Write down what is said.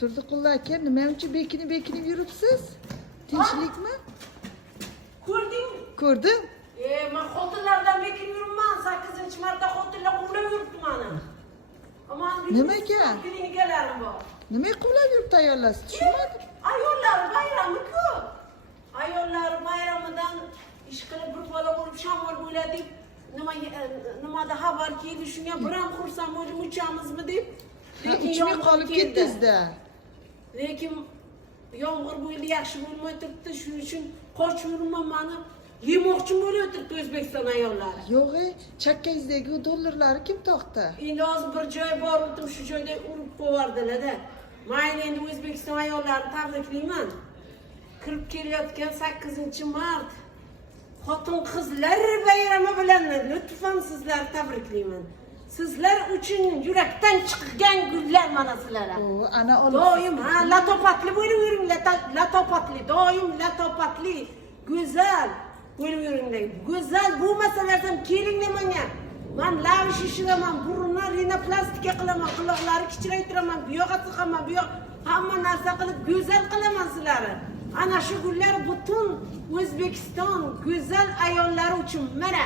Turdiqullo aka nima uchun bekinib bekinib yuribsiz tinchlikmi Ko'rding? ko'rdim E, men xotinlardan bekin yuribman. 8 marta xotinlar quvlab yuribdi meni. Aman Nimaga? Klinikalarim bor. nima quvlab yuribdi ayollar siz tushunmadim Ayollar bayrami-ku. Ayollar bayramidan ish qilib bir bola bo'lib shamol bo'ladik. Nima e, nimada xabar keldi shunga bir ham xursand bo'ldim uchamizmi deb. ha uchmay qolib ketdingizda lekin yomg'ir bo'ldi yaxshi bo'lmay turibdi. Shuning uchun yuribman mani yemoqchi bo'lib o'tiribdi o'zbekiston ayollari. Yo'q e chakkangizdagi dollarlarni kim toqdi? Endi hozir bir joy bordim shu joyda urib qo'yardilarda mayli endi o'zbekiston ayollarini tabriklayman. Kirib kelayotgan sakkizinchi mart. Xotin qizlar bayrami bilan lutfan sizlarni tabriklayman sizlar uchun yurakdan chiqqan gullar mana sizlar o ana olib doim ha latofatli bo'lib yuring lata- latofatli doim latofatli go'zal bo'lib yuringlar go'zal bo'lmasalar ham kelinglar manga man lav shishiraman burnini rinoplastika qilaman quloqlari kichraytiraman bu yoqqa siqaman bu yoq hamma narsa qilib go'zal qilaman sizlarni ana shu gullar butun o'zbekiston go'zal ayollari uchun mana